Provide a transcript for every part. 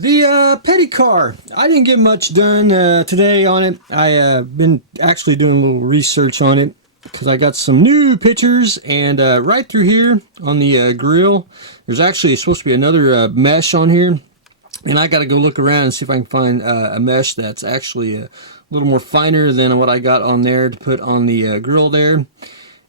The petty car. I didn't get much done today on it. I been actually doing a little research on it because I got some new pictures, and right through here on the grill, there's actually supposed to be another mesh on here, and I got to go look around and see if I can find a mesh that's actually a little more finer than what I got on there to put on the grill there.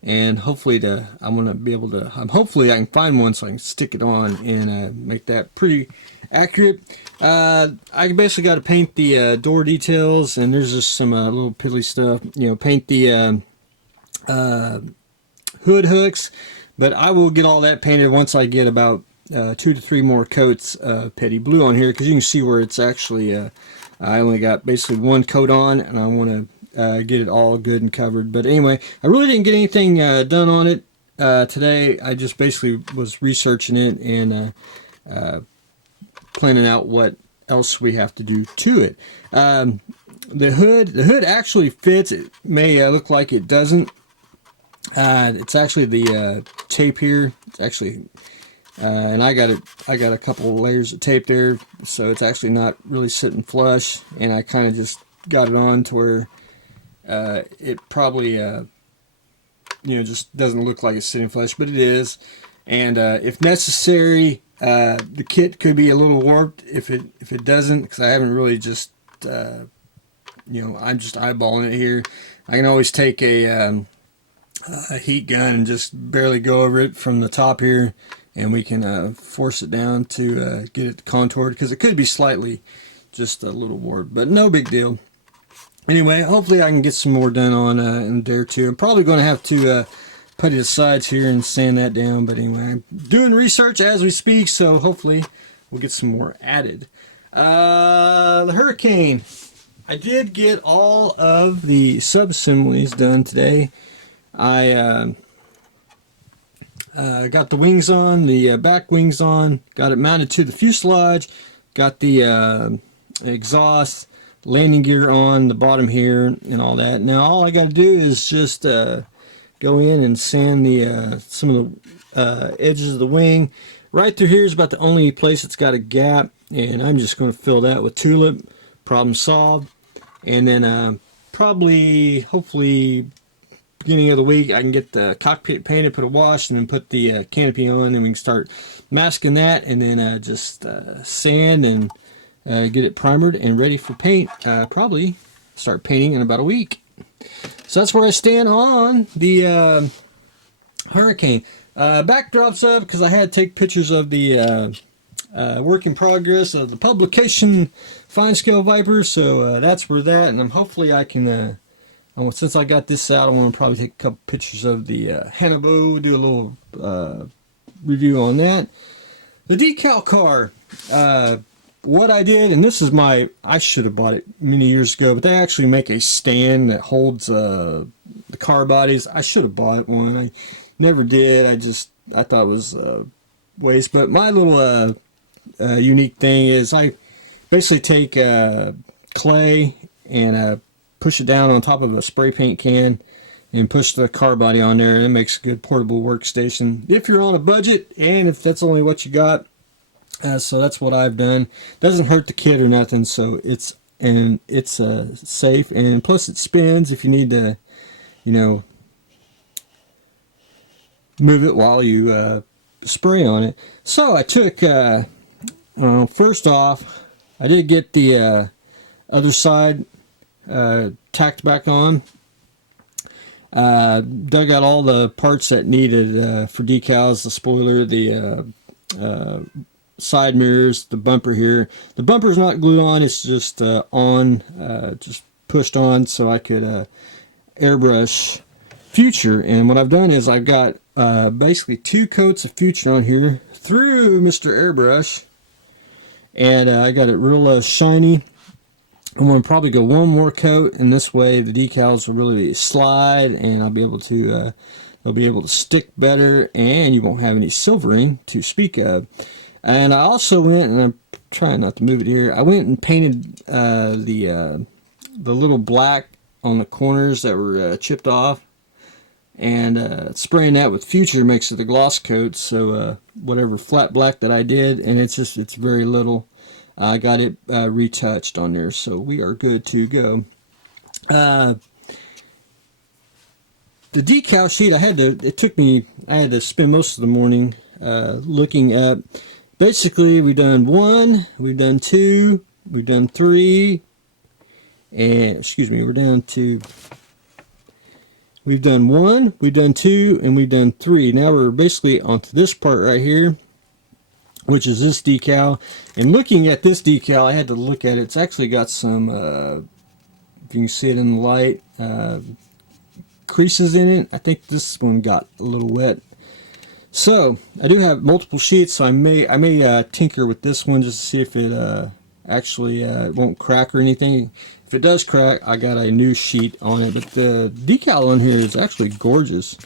And hopefully I'm going to be able to, hopefully I can find one so I can stick it on and make that pretty accurate. I basically got to paint the door details, and there's just some little piddly stuff, paint the hood hooks, but I will get all that painted once I get about 2 to 3 more coats of petty blue on here, because you can see where it's actually, I only got basically 1 coat on, and I want to get it all good and covered. But anyway, I really didn't get anything done on it today. I just basically was researching it and planning out what else we have to do to it. The hood actually fits. It may look like it doesn't. It's actually the tape here. It's actually and I got a couple of layers of tape there, so it's actually not really sitting flush, and I kind of just got it on to where it probably just doesn't look like it's sitting flush, but it is. And if necessary, the kit could be a little warped if it doesn't, because I haven't really just I'm just eyeballing it here. I can always take a heat gun and just barely go over it from the top here, and we can force it down to get it contoured, because it could be slightly just a little warped, but no big deal. Anyway, hopefully I can get some more done on in there too. I'm probably going to have to putty the sides here and sand that down, but anyway, I'm doing research as we speak, so hopefully we'll get some more added. The Hurricane. I did get all of the sub-assemblies done today. I got the wings on, the back wings on, got it mounted to the fuselage, got the exhaust, landing gear on the bottom here, and all that. Now all I got to do is just go in and sand the some of the edges of the wing. Right through here is about the only place it's got a gap, and I'm just going to fill that with tulip. Problem solved. And then hopefully beginning of the week I can get the cockpit painted, put a wash, and then put the canopy on, and we can start masking that, and then just sand and get it primered and ready for paint. Probably start painting in about a week. So that's where I stand on the Hurricane. Backdrops up because I had to take pictures of the work in progress of the publication fine scale Viper. So that's where that, and hopefully I can. Since I got this out, I want to probably take a couple pictures of the Hannibal, do a little review on that. The decal car. What I did, and this is I should have bought it many years ago, but they actually make a stand that holds the car bodies. I should have bought one. I never did. I thought it was waste. But my little unique thing is I basically take clay and push it down on top of a spray paint can and push the car body on there, and it makes a good portable workstation if you're on a budget, and if that's only what you got. So that's what I've done. Doesn't hurt the kit or nothing, so it's safe, and plus it spins if you need to, move it while you spray on it. So I took first off, I did get the other side tacked back on. Dug out all the parts that needed for decals, the spoiler, the side mirrors, the bumper here. The bumper's not glued on, it's just just pushed on so I could airbrush Future. And what I've done is I've got basically 2 coats of Future on here through Mr. Airbrush, and I got it real shiny. I'm going to probably go 1 more coat, and this way the decals will really slide, and I'll be able to they'll be able to stick better, and you won't have any silvering to speak of. And I also went, and I'm trying not to move it here, I went and painted the little black on the corners that were chipped off, and spraying that with Future makes it a gloss coat. So whatever flat black that I did, and it's very little. I got it retouched on there, so we are good to go. The decal sheet, I had to spend most of the morning looking up. Basically, we've done 1, we've done 2, we've done 3, and we're down to. We've done 1, we've done 2, and we've done 3. Now we're basically onto this part right here, which is this decal. And looking at this decal, I had to look at it. It's actually got some, if you can see it in the light, creases in it. I think this one got a little wet. So I do have multiple sheets, so I may tinker with this one just to see if it actually won't crack or anything. If it does crack, I got a new sheet on it. But the decal on here is actually gorgeous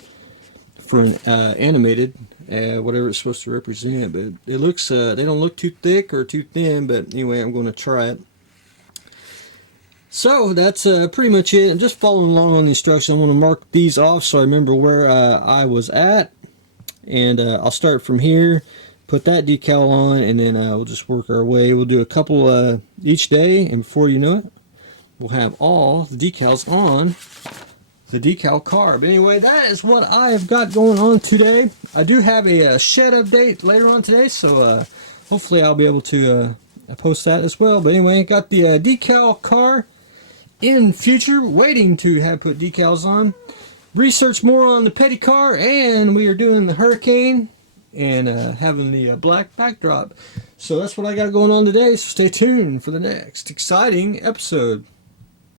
for an animated, whatever it's supposed to represent. But it looks, they don't look too thick or too thin. But anyway, I'm going to try it. So that's pretty much it. I'm just following along on the instructions. I want to mark these off so I remember where I was at. And I'll start from here, put that decal on, and then we'll just work our way. We'll do a couple each day, and before you know it, we'll have all the decals on the decal car. But anyway, that is what I have got going on today. I do have a shed update later on today, so hopefully I'll be able to post that as well. But anyway, got the decal car in future, waiting to have put decals on. Research more on the petty car, and we are doing the Hurricane and having the black backdrop. So that's what I got going on today, so stay tuned for the next exciting episode.